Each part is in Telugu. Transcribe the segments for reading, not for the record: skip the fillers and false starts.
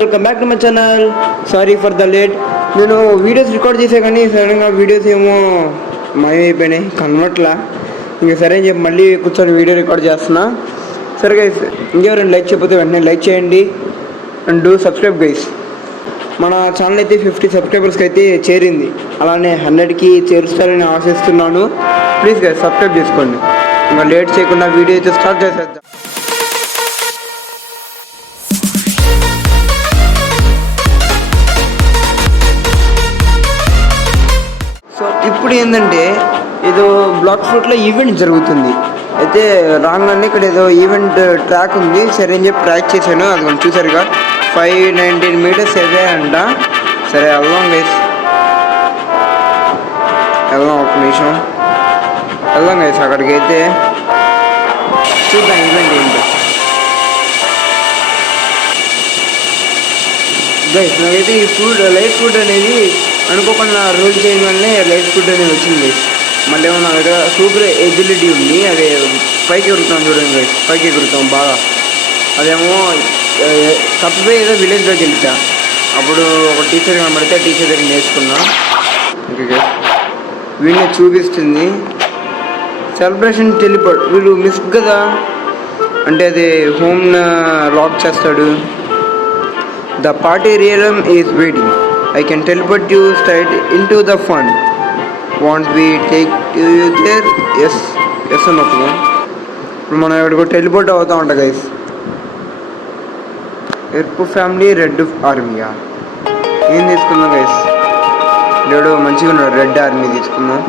Welcome back to my channel. Sorry for the late. నేను వీడియోస్ రికార్డ్ చేసే కానీ సడన్గా వీడియోస్ ఏమో మాయమైపోయినాయి, కన్వర్ట్లా. ఇంకా సరే అని చెప్పి మళ్ళీ కూర్చొని వీడియో రికార్డ్ చేస్తున్నా. సరే గైస్, ఇంకెవరైనా లైక్ చెప్పితే వెంటనే లైక్ చేయండి అండ్ డూ సబ్స్క్రైబ్ గైస్. మన ఛానల్ అయితే 50 సబ్స్క్రైబర్స్కి అయితే చేరింది. అలానే 100కి చేరుస్తారని ఆశిస్తున్నాను. ప్లీజ్ గైస్ సబ్స్క్రైబ్ చేసుకోండి. ఇంకా లేట్ చేయకుండా వీడియో అయితే స్టార్ట్ చేసేద్దాం. సో ఇప్పుడు ఏంటంటే ఏదో బ్లాక్ ఫ్రూట్లో ఈవెంట్ జరుగుతుంది. అయితే రాగానే ఇక్కడ ఏదో ఈవెంట్ ట్రాక్ ఉంది. సరే అని చెప్పి ట్రాక్ చేశాను. అది కొంచెం చూసారుగా 519 మీటర్స్ అవే అంట. సరే వెళ్దాం గైస్, వెళ్దాం. ఒక నిమిషం వెళ్దాం గైస్. అక్కడికి అయితే చూద్దాం ఈవెంట్ ఏంటో. గైస్ నాకైతే ఈ ఫుడ్ లైట్ ఫుడ్ అనేది అనుకోకుండా రోల్ చేయడం వల్లే లైట్ ఫుడ్ అనేది వచ్చింది గైస్. మళ్ళీ ఏమో నా దగ్గర సూపర్ ఎబిలిటీ ఉంది. అది పైకి ఎగురుతాం చూడండి గైస్, పైకి ఎగురుతాం బాగా. అదేమో తప్పిపోయి ఏదో విలేజ్లోకి వెళ్తా. అప్పుడు ఒక టీచర్ కనబడితే టీచర్ దగ్గర నేర్చుకున్నా. ఓకే గైస్, వీడిని చూపిస్తుంది సెలబ్రేషన్ టెలిపోర్ట్. వీడు మిస్ కదా అంటే అది హోమ్ లాక్ చేస్తాడు. The party realm is waiting. I can teleport you straight into the fun. Want we take you there? Yes. Yes or no? ఇప్పుడు మనం ఎక్కడికో టెలిపోర్ట్ అవుతా ఉంటా గైస్. ఎర్పు ఫ్యామిలీ రెడ్ ఆర్మీయా ఏం తీసుకుందాం గైస్? లేడు మంచిగా ఉన్నాడు. రెడ్ ఆర్మీ తీసుకుందాం.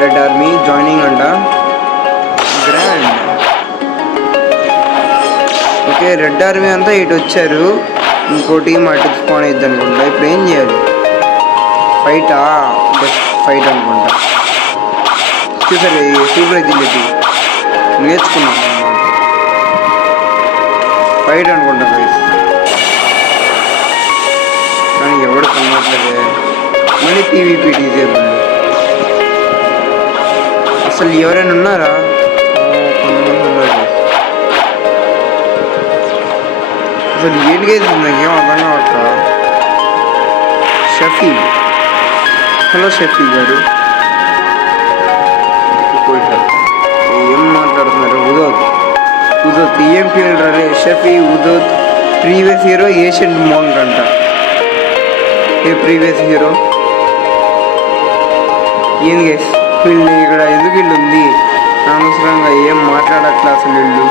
రెడ్ ఆర్మీ జాయినింగ్ అంట. గ్రాండ్. ఓకే, రెడ్ ఆర్మీ అంతా ఇటు వచ్చారు. ఇంకో టీం అటు స్పాన్ అయ్యిద్ది అనుకుంటా. ఇప్పుడు ఏం చేయాలి? ఫైటా? ఫైట్ అనుకుంటా. చూసారు సూపర్ ఎజిలిటీ నేర్చుకున్నాం అన్నమాట. ఫైట్ అనుకుంటా గైస్, కానీ ఎవడు కనట్లేదే. మళ్ళీ పీవీపీ డిజేబుల్. అసలు ఎవరైనా ఉన్నారా? కొంతమంది ఉన్నారు. అసలు ఏంటి గైస్ నాకేం అర్థం కావట్లా. షఫీ, హలో షఫీ గారు. ఏం మాట్లాడుతున్నారు? ఉదోత్ ఏం పేరు రే? షఫీ ఉదోత్ ప్రీవియస్ హీరో ఏషియన్ మోంగ్ అంట. ఏ ప్రీవియస్ హీరో ఏంది గైస్? వీళ్ళు ఇక్కడ ఎందుకు వీళ్ళు ఉంది? అనవసరంగా ఏం మాట్లాడట్లే అసలు వీళ్ళు.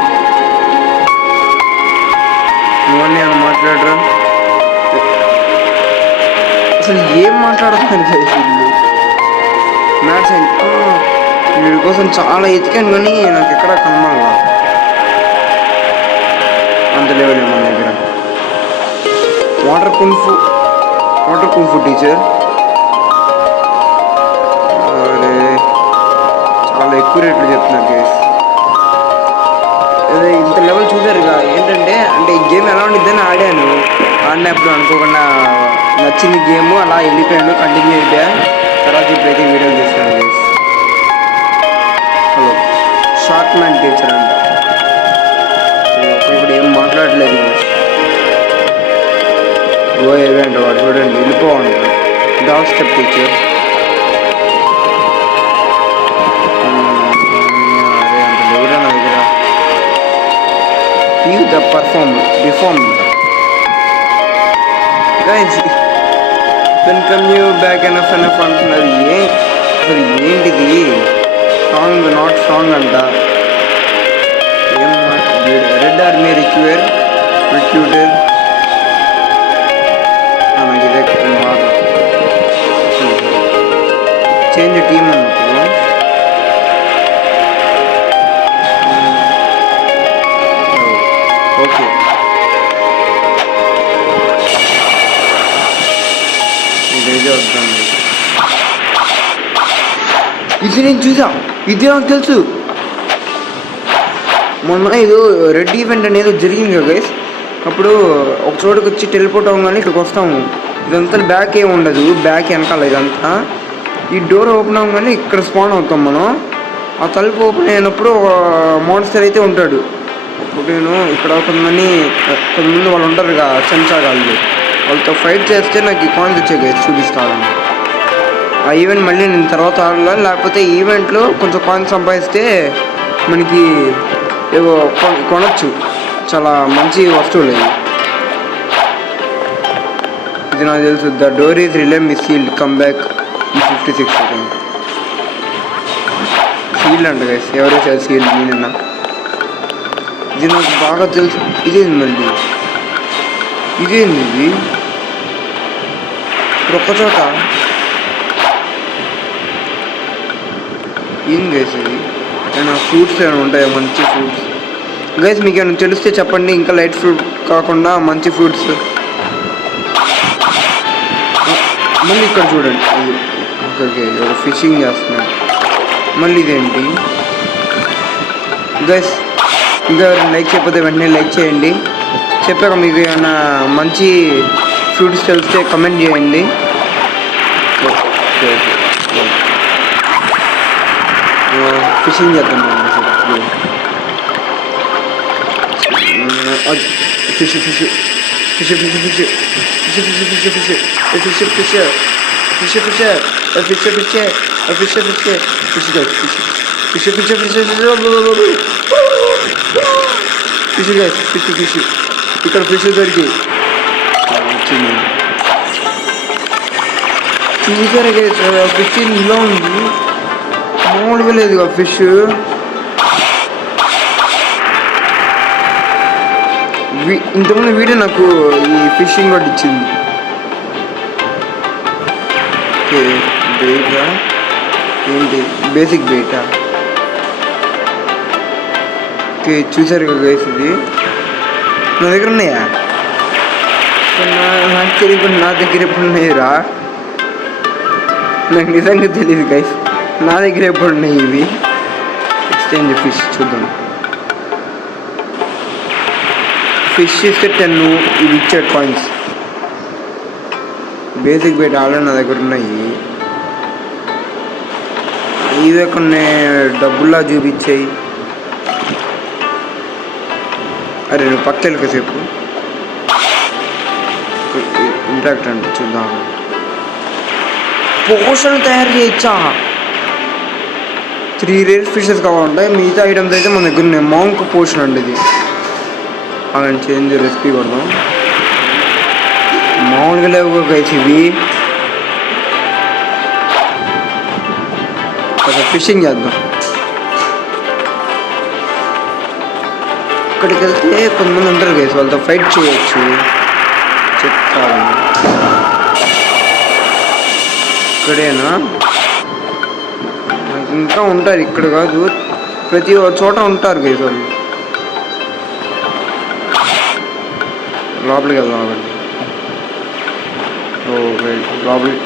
నువ్వన్నీ అని మాట్లాడరా? అసలు ఏం మాట్లాడుతున్నారు గైస్ వీళ్ళు? మ్యాథ్స్ వీడి కోసం చాలా ఎతికాను కానీ నాకు ఎక్కడ కనబడాల. అంత లెవెల్ మన దగ్గర. Water kung fu teacher. అరే చాలా ఎక్కువ రేట్లు చెప్తున్నారు గైస్. అదే ఇంత లెవెల్ చూసారుగా. ఏంటంటే అంటే ఈ గేమ్ ఎలా ఉండిద్దని ఆడినప్పుడు అనుకోకుండా నచ్చింది గేమ్, అలా వెళ్ళిపోయాను. కంటిన్యూ అయిపోయా. తర్వాత ఇప్పుడైతే వీడియోలు చేస్తున్నాను guys. Hello short man teacher అంట. ఇప్పుడు ఏం మాట్లాడలేదు గో ఏవేంట వాడు చూడండి వెళ్ళిపోవంట. Dog step teacher. అరే అంత లేవురా నా దగ్గర. the deform guys, welcome you back enough అంటున్నారు. అసలు ఏంటిది? సాంగ్ నాట్ సాంగ్ అంట. ఏం రెడ్ ఆర్మీ రిక్రూటెడ్ నాకు ఇదే చేంజ్ టీమ్ అన్నప్పుడు ఓకే. ఇదైతే వద్దాం. ఇది నేను చూసా, ఇది నాకు తెలుసు. మొన్న ఏదో రెడ్ ఈవెంట్ అనేది జరిగింది కదా గైస్. అప్పుడు ఒక చోటుకి వచ్చి టెలిపోర్ట్ అవ్వగానే ఇక్కడికి వస్తాము. ఇదంతా బ్యాక్ ఏమి ఉండదు, బ్యాక్ వెనకాల ఇదంతా. ఈ డోర్ ఓపెన్ అవ్వగానే ఇక్కడ స్పాన్ అవుతాం మనం. ఆ తలుపు ఓపెన్ అయినప్పుడు ఒక మోన్స్టర్ అయితే ఉంటాడు. నేను ఇక్కడ కొంతమంది వాళ్ళు ఉంటారు కదా చెంచాగాళ్ళు, వాళ్ళతో ఫైట్ చేస్తే నాకు ఈ కాయిన్స్ వచ్చే గైస్ చూపిస్తాను. ఆ ఈవెంట్ మళ్ళీ నేను తర్వాత ఆడాలి, లేకపోతే ఈవెంట్లో కొంచెం కాయిన్స్ సంపాదిస్తే మనకి ఏవో కొనచ్చు, చాలా మంచి వస్తువులు ఇవి. ఇది నాకు తెలుసు. The door is relay miss sealed come back ఈ 56 సెకండ్ సీల్డ్ అంట గైస్. ఎవరు వేసారు సీల్డ్? నేనన్నా. ఇది నాకు బాగా తెలుసు. ఇదేంది మళ్ళీ? ఇదేంది ఇది? ఇప్పుడు ఒక్కచోట ఏం గైస్ ఇది? ఏమైనా ఫ్రూట్స్ ఏమైనా ఉంటాయా? మంచి ఫ్రూట్స్ గైస్ మీకు ఏమైనా తెలిస్తే చెప్పండి. ఇంకా లైట్ ఫ్రూట్ కాకుండా మంచి ఫ్రూట్స్. మళ్ళీ ఇక్కడ చూడండి, ఓకే ఎవరు ఫిషింగ్ చేస్తున్నారు. మళ్ళీ ఇదేంటి గైస్? ఇంకా ఎవరైనా లైక్ చేయకపోతే వెంటనే లైక్ చేయండి. చెప్పాక మీకు ఏమైనా మంచి ఫ్రూట్స్ తెలిస్తే కమెంట్ చేయండి. ఫిషింగ్ చేద్దాం. Fish fish fish fish fish fish fish fish fish fish fish fish fish fish fish fish fish ఇక్కడ ఫిష్ దొరికి వచ్చింది. చూసారా ఫిష్ ఇలా ఉంది, మామూలుగా లేదు ఫిష్. ఇంతకుముందు వీడియో నాకు ఈ ఫిషింగ్ కూడా ఇచ్చింది. ఓకే బెయిటా ఏంటి? బేసిక్ బెయిటా? ఓకే చూసారు కదా గైస్, ఇది నా దగ్గర ఉన్నాయా? నాకు తెలియకుండా నా దగ్గర ఎప్పుడు ఉన్నాయిరా? నాకు నిజంగా తెలియదు గైస్, నా దగ్గర ఎప్పుడు ఉన్నాయి ఇవి. ఎక్స్చేంజ్ ఫిష్ చూద్దాం. ఫిష్ ఇస్తే 10 ఇవి ఇచ్చే కాయిన్స్. బేసిక్ బెయిట్ ఆల్రెడీ నా దగ్గర ఉన్నాయి. ఇవే కొన్ని డబ్బుల్లా చూపించాయి. అరే నువ్వు పక్కకి కాసేపు ఇంట్రాక్ట్ అంటే చూద్దాం. పోషన్ తయారు చేయొచ్చా? 3 రేర్ ఫిషెస్ కావాలంటే మిగతా ఐటమ్స్ అయితే మన దగ్గర ఉన్నాయి. మాంక్ పోషన్ అండి ఇది. అలాంటి చేంజ్ రెసిపీ కొడదాం. మామూలుగా లేవు గైస్ ఇవి. ఫిషింగ్ చేద్దాం. ఇక్కడికి వెళ్తే కొంతమంది ఉంటారు గైస్, వాళ్ళతో ఫైట్ చేయొచ్చు. చెప్తాను ఇక్కడేనా? ఇంకా ఉంటారు, ఇక్కడ కాదు ప్రతి చోట ఉంటారు గైస్ వాళ్ళు. లోపలికి వెళ్దాం అవ్వండి. ఓకే లోపలికి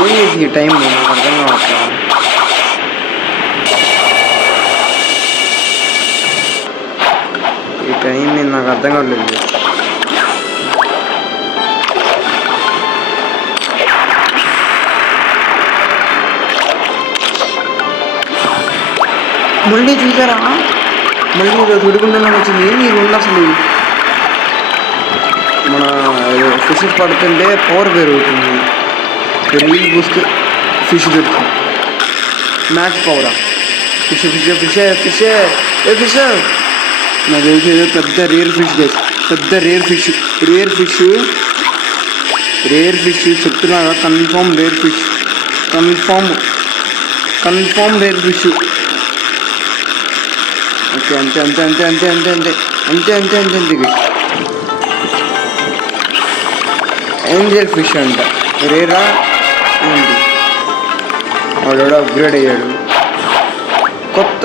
ఏం చేసి ఈ టైం నాకు అర్థం కావట్లా. ఈ టైం నాకు అర్థం కావట్లేదు. మళ్ళీ చూసారా? మళ్ళీ తొడుగుండా వచ్చింది. మీరు ఉన్న అసలు మన ఫిషెస్ పడుతుంటే పవర్ పెరుగుతుంది. రీల్ బూస్ట్ ఫిష్ దొరుకుతుంది. మ్యాక్స్ పవరా? Fish fish fish fish fish నాకు తెలిసేది పెద్ద రేర్ ఫిష్ గైస్. పెద్ద రేర్ ఫిష్ చెప్తున్నాగా. Confirm rare fish. Confirm rare fish. Okay అంతే అంతే అంతే అంతే అంతే అంతే అంతే అంతే అంతే అంతే గైస్. ఏంజల్ ఫిష్ అంట. రేరా ఏంటి? వాడు అప్గ్రేడ్ అయ్యాడు. కొత్త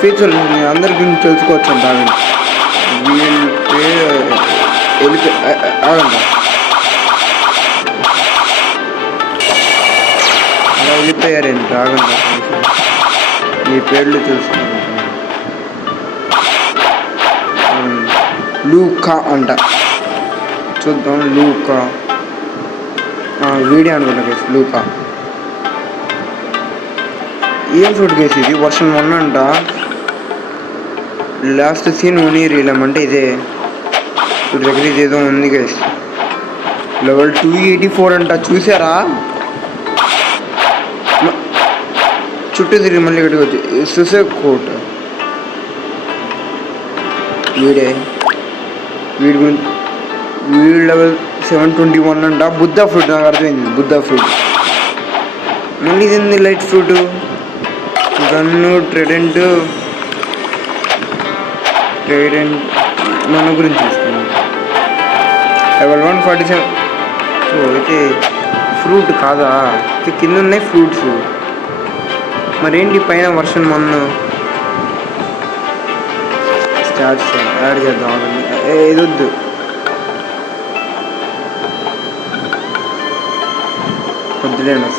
ఫీచర్ అందరి గురించి తెలుసుకోవచ్చు అంట. వీళ్ళ ఆగంట అలా వెళ్ళిపోయారేంటి? ఆగంట ఈ పేర్లు తెలుసుకుంటా. లూకా అంట. చూద్దాం. లూకా వీడియో అనుకుంటా కేసు. లూకా ఏం ఫ్రూట్ కేసు ఇది? వర్షన్ 1 అంట. లాస్ట్ సీన్ ఓనీ రీలమంటే ఇదే ఇప్పుడు దగ్గర ఇదేదో ఉంది గైస్. లెవెల్ 284 అంట. చూసారా? చుట్టూ తిరిగి మళ్ళీ ఇక్కడికి వచ్చి సుసేక్ కోట్. వీడి గురించి వీడు లెవెల్ 721 అంట. బుద్ధ ఫ్రూట్ నాకు అర్థమైంది. బుద్ధ ఫ్రూట్. మళ్ళీ ఇది లైట్ ఫ్రూట్, గన్ను, ట్రైడెంట్ మన గురించి చూసుకున్నాం. లెవెల్ 147. సో అయితే ఫ్రూట్ కాదా? కింద ఉన్నాయి ఫ్రూట్స్. మరేంటి పైన వర్షన్ 1 స్టార్ట్స్ యాడ్ చేద్దాం. ఏదొద్దు. వద్దులేండి.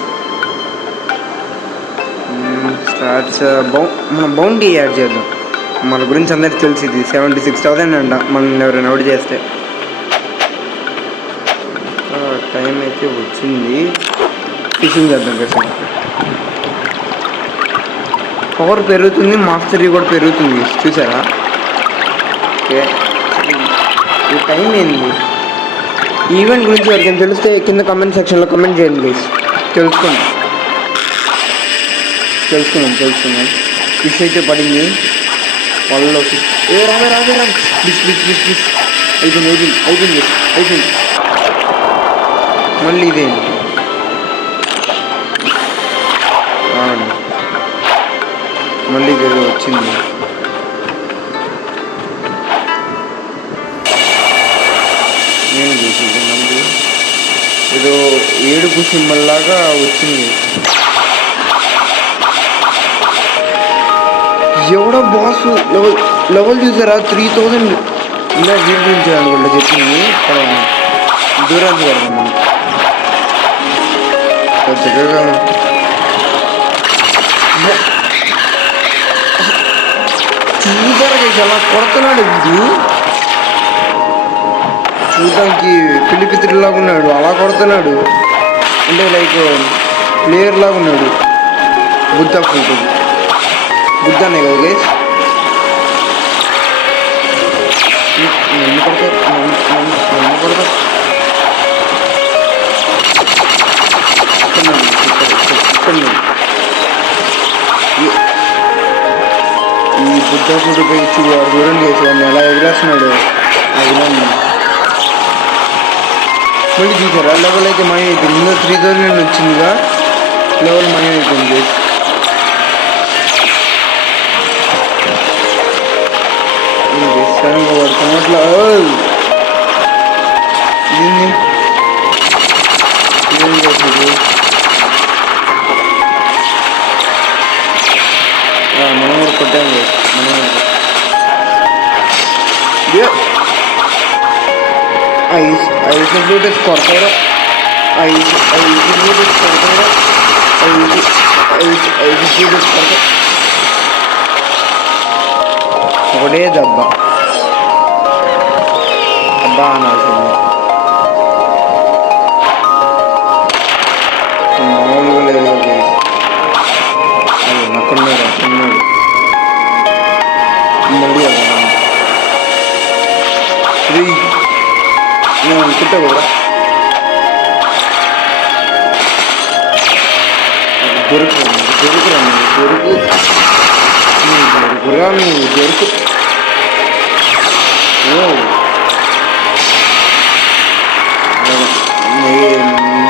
స్టార్ట్స్ మనం బౌండీ యాడ్ చేద్దాం. మన గురించి అందరికి తెలిసింది 76,000 అంట మనం ఎవరైనా అవుట్ చేస్తే. టైం అయితే వచ్చింది. ఫిషింగ్ చేద్దాం కదా. పవర్ పెరుగుతుంది, మాస్టరీ కూడా పెరుగుతుంది. చూసారా? ఓకే, ఈ టైం ఏంది? ఈవెంట్ గురించి ఎవరికైనా తెలిస్తే కింద కమెంట్ సెక్షన్లో కమెంట్ చేయండి ప్లీజ్. తెలుసుకున్నాం. ఫిష్ అయితే పడింది వాళ్ళలో. రావే ప్లీజ్. అయిపోయింది. మళ్ళీ ఇదేంటి? మళ్ళీ ఇదేదో వచ్చింది. నేను చూసింది మళ్ళీ ఏదో ఏడుపు సింబల్ లాగా వచ్చింది. ఎవడో బాస్ లెవెల్ చూసారా? 3000. ఇలా జీవించాను వాళ్ళు చెప్పింది. దూరానికి వెళ్దాం మనం. చక్కగా చూసారా అలా కొడుతున్నాడు. ఇది చూడడానికి పిల్లిపిత్రులాగా ఉన్నాడు. అలా కొడుతున్నాడు అంటే లైక్ ప్లేయర్ లాగా ఉన్నాడు. బుద్ధ ఫ్రూట్ బుద్ధనే కదా గైస్. నన్ను కొడతారు. ఈ బుద్ధ ఫుడ్ పోయి చూడండి చేసి వాడిని ఎలా ఎగిరేస్తున్నాడు. మళ్ళీ చూసారా? లెవెల్ అయితే మనీ అయిపోయింది. ముందు 3000 వచ్చిందిగా, లెవెల్ మనీ అయిపోయింది. సడన్గా పడుతున్నట్లా ఏంది ఏం చేస్తుంది? మనం కూడా కొట్టాము. ఐదు ఫ్లూటెస్ కొడతారా? ఐదు ఫ్లూటెస్ కొడతారా? ఐదు ఫ్లూటెస్ కొడతారు. ఒకటే దెబ్బ అనాల్సింది. మామూలుగా లేదు. అది నక్కున్నాడు. మళ్ళీ నేను అనుకుంటా కూడా దొరుకురా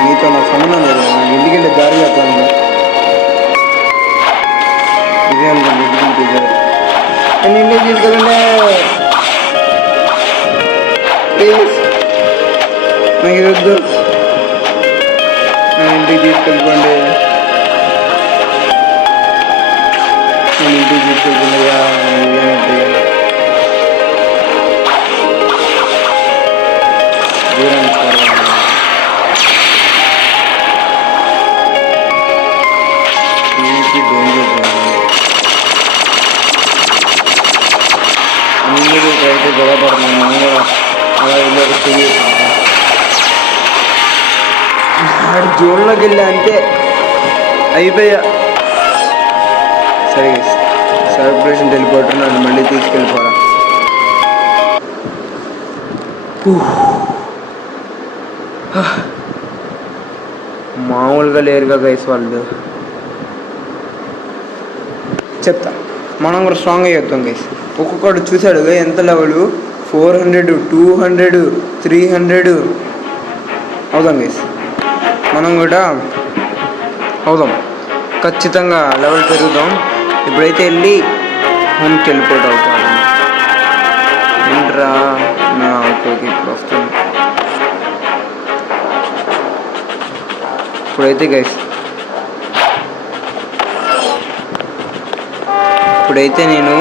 నీతో నాకు సంబంధం లేదు. ఎందుకంటే దారి చెప్పాను. ఇదే అనుకోండి. నిన్నే తీసుకెళ్ళండి ప్లీజ్. నాకు ఇది వద్దు. నా ఇంటికి తీసుకెళ్ళిపోండి. నేను ఇంటికి తీసుకెళ్ళిపోండియా. దూరానికి అందరూ అయితే గొడవపడుతున్నాను. మనం కూడా అలా వెళ్ళి తెలియదు. జోన్లోకి వెళ్ళా అంతే, అయిపోయా. సరే సెలబ్రేషన్ వెళ్ళిపోవటం నన్ను మళ్ళీ తీసుకెళ్ళిపోరా. మామూలుగా లేరుగా గైస్ వాళ్ళు. చెప్తా, మనం కూడా స్ట్రాంగ్ అయ్యేద్దాం గైస్. ఒక్కొక్కడు చూశాడు ఎంత లెవెల్, 400, 200, 300 అవుదాం గైస్. మనం కూడా అవుదాం, ఖచ్చితంగా లెవెల్ పెరుగుదాం. ఇప్పుడైతే వెళ్ళి హోమ్కి వెళ్ళిపోవడం అవుతాం. ఏంట్రా ఓకే ఇప్పుడు వస్తుంది. ఇప్పుడైతే గైస్ నేను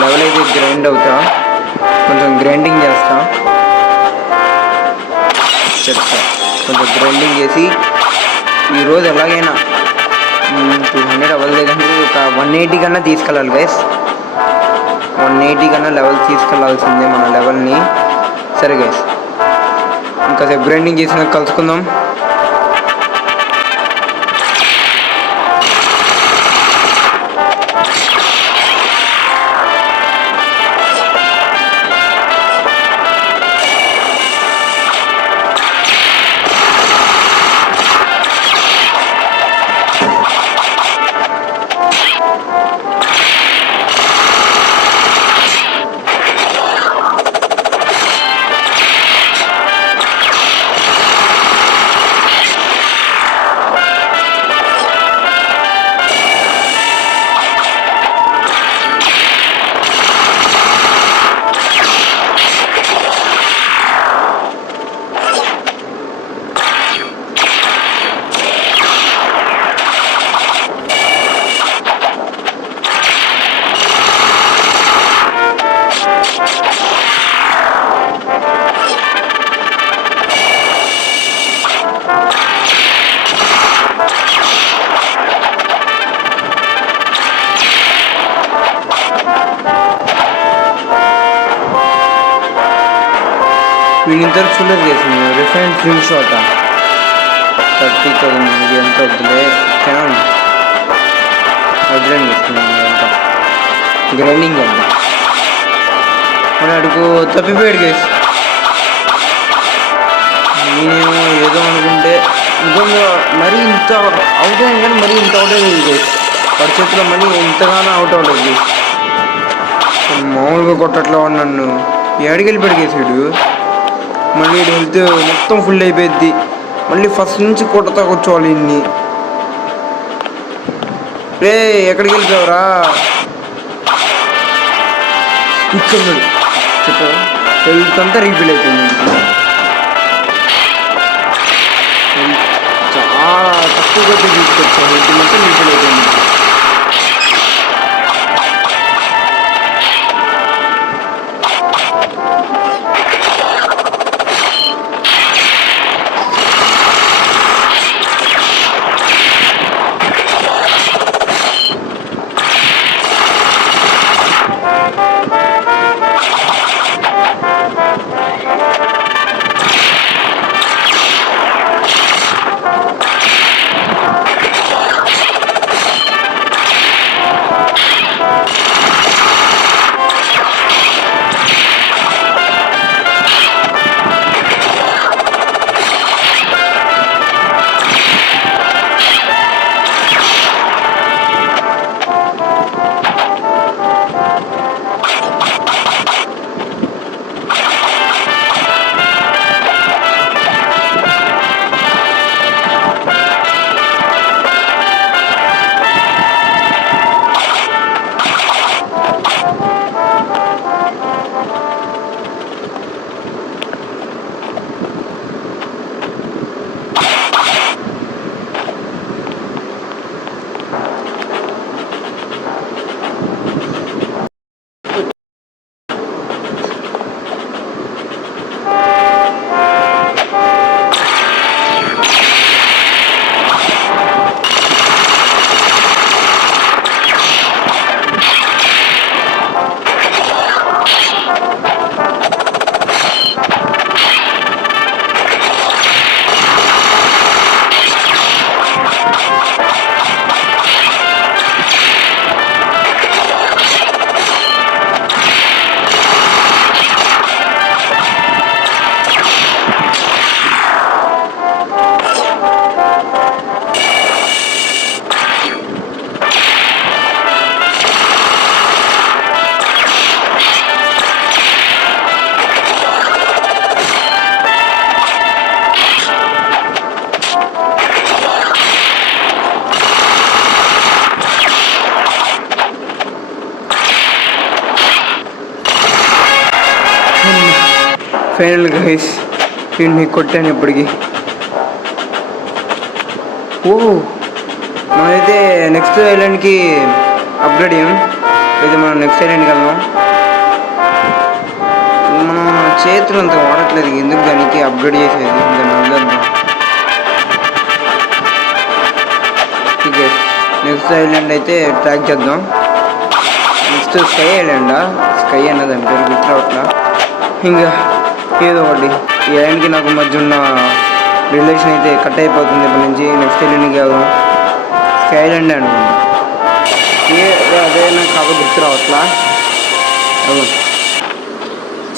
లెవెల్ అయితే గ్రైండ్ అవుతా, కొంచెం గ్రైండింగ్ చేస్తా. కొంచెం గ్రైండింగ్ చేసి ఈరోజు ఎలాగైనా 200 అవ్వలేదంటే ఒక 180 కన్నా తీసుకెళ్ళాలి గైస్. 180 కన్నా లెవెల్ తీసుకెళ్లాల్సిందే మన లెవెల్ని. సరే గైస్, ఇంకా సేపు గ్రైండింగ్ చేసినాక కలుసుకుందాం. వీళ్ళిద్దరు చూడలేదు చేసింది రిఫైన్ స్క్రీన్ షాట్ 30,000. ఇది ఎంత వద్దులే, వదిలేండి ఎంత గ్రైండింగ్ అండి. మరి అడుగు తప్పిపోయాడు గేస్. నేనేమో ఏదో అనుకుంటే నిజంగా మరీ ఇంత అవుట్ అయ్యాను, కానీ మరీ ఇంత అవుట్ అయ్యేది గేస్. వాడి చేతిలో మళ్ళీ ఇంతగానో అవుట్ అవ్వలేదు. మామూలుగా కొట్టట్లో నన్ను ఏడికి వెళ్ళిపోయాడు గేసాడు. మళ్ళీ హెల్త్ మొత్తం ఫుల్ అయిపోయింది. మళ్ళీ ఫస్ట్ నుంచి కొట్టతా కూర్చోవాలి ఇన్ని. రే ఎక్కడికి వెళ్ళిపోయావురా? ఇక్కడ చెప్పా, హెల్త్ అంతా రీఫిల్ అయిపోయింది. చాలా తక్కువగా తీసుకొచ్చాను, హెల్త్ మొత్తం రీఫిల్ అయిపోయింది. ఫైనల్ గైస్ వీడిని కొట్టాను ఇప్పటికి. ఓ మనమైతే నెక్స్ట్ ఐలాండ్కి అప్గ్రేడ్ అయ్యాం. అయితే మనం నెక్స్ట్ ఐలాండ్కి వెళ్దాం. మనం చేతులు అంత వాడట్లేదు, ఎందుకు దానికి అప్గ్రేడ్ చేసేది, దాన్ని వదిలేద్దాం. నెక్స్ట్ ఐలాండ్ అయితే ట్రాక్ చేద్దాం. నెక్స్ట్ స్కై ఐలాండా, స్కై అన్నది అంటే గుర్తు రావట్లా. ఇంకా ఏదో ఒకటి ఈ ఐలాండ్కి నాకు మధ్య ఉన్న రిలేషన్ అయితే కట్ అయిపోతుంది ఇప్పటి నుంచి. నెక్స్ట్ ఐలాండ్కి వెళ్దాం. స్కై ఐలాండ్ అనుకుంటా, అదే నాకు కాబట్టి గుర్తు రావట్లా.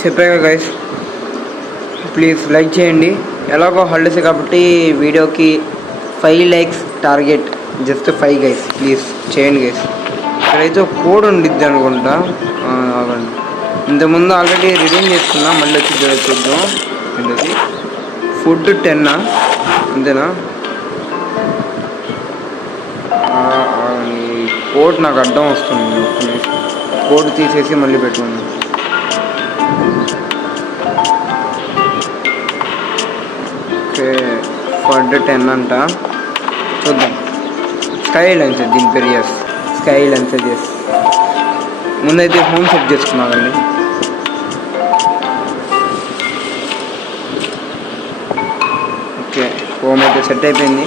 చెప్పాక గైస్ ప్లీజ్ లైక్ చేయండి. ఎలాగో హాలిడేస్ కాబట్టి వీడియోకి 5 likes target, just 5 guys please చేయండి గైస్. ఇక్కడైతే కోడ్ ఉండిద్ది అనుకుంటా. ఆగండి, ఇంతకుముందు ఆల్రెడీ రిడీమ్ చేసుకున్నా, మళ్ళీ వచ్చి చూద్దాం. ఏంటది ఫుడ్ 10 అంతేనా? కోడ్ నాకు అడ్డం వస్తుంది, కోడ్ తీసేసి మళ్ళీ పెట్టుకున్నాను. ఓకే ఫుడ్ 10 అంట, చూద్దాం. స్కై లెన్స్ దీని పేరు, ఎస్ స్కై లెన్స్ ఎస్. ముందైతే హోమ్ సెట్ చేసుకున్నానండి. ఓకే హోమ్ అయితే సెట్ అయిపోయింది.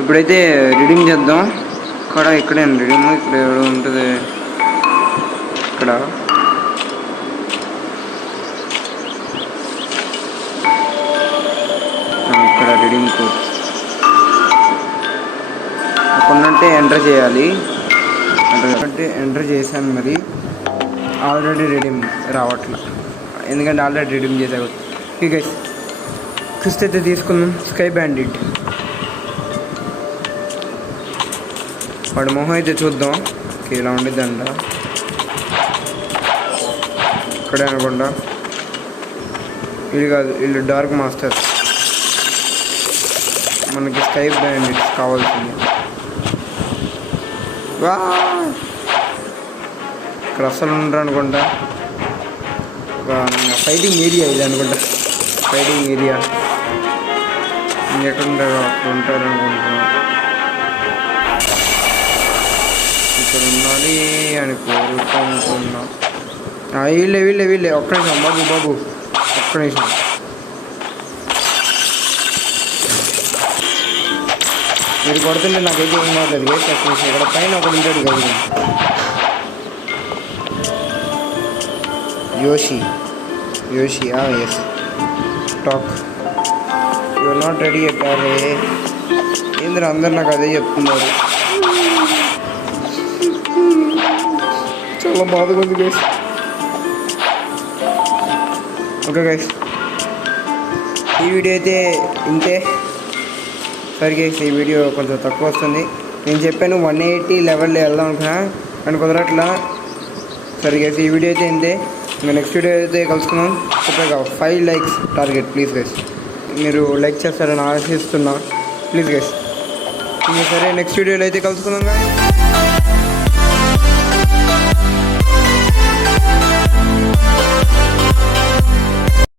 ఇప్పుడైతే రీడింగ్ చేద్దాం. ఇక్కడే రీడింగ్, ఇక్కడ ఎవరు ఉంటుంది ఇక్కడ. ఇక్కడ రీడింగ్ కోడ్ కొన్నంటే ఎంటర్ చేయాలి. అంటే ఎంటర్ చేశాను, మరి ఆల్రెడీ రీడింగ్ రావట్లా, ఎందుకంటే ఆల్రెడీ రీడింగ్ చేసా. ఓకే గైస్ క్విస్ట్ అయితే తీసుకుందాం. స్కై బ్యాండిట్ వాడి మొహం అయితే చూద్దాం. ఇలా ఉండిద్దంట, ఇక్కడే అనుకుంటా. వీళ్ళు కాదు, వీళ్ళు డార్క్ మాస్టర్స్. మనకి స్కై బ్యాండిట్స్ కావాల్సింది. ఇక్కడ అస్సలు ఉండరు అనుకుంటా. ఫైటింగ్ ఏరియా ఇది అనుకుంటా, ఫైటింగ్ ఏరియా. ఇంకెక్కడ ఉంటారో అక్కడ ఉంటారు అనుకుంటున్నాను. ఇక్కడ ఉండాలి అని కోరుకుంటున్నా. వీళ్ళే ఒక్క నిమిషం బాబు ఒక్క నిమిషం. మీరు కొడుతుంటే నాకైతే ఏం కావట్లేదు గైస్. ఒక్క నిమిషం, ఇక్కడ పైన ఒకటి ఉంటాడు కదా, యోషి ఎస్ టాక్. యూఆర్ నాట్ రెడీ అరే ఏంద్ర, అందరు నాకు అదే చెప్తున్నారు. చాలా బాధగా ఉంది గైస్. ఓకే గైస్ ఈ వీడియో అయితే ఇంతే. సరే గైస్ ఈ వీడియో కొంచెం తక్కువ వస్తుంది. నేను చెప్పాను 180 లెవెల్లో వెళ్దాం అనుకున్నా, కానీ కుదరట్లా. సరే గైస్ ఈ వీడియో అయితే ఇంతే. ఇంకా నెక్స్ట్ వీడియో అయితే కలుసుకున్నాం. చెప్పాక 5 likes టార్గెట్ ప్లీజ్ గైస్. మీరు లైక్ చేస్తారని ఆశిస్తున్నా, ప్లీజ్ గైస్. ఇంకా సరే నెక్స్ట్ వీడియోలో అయితే కలుసుకుందాం.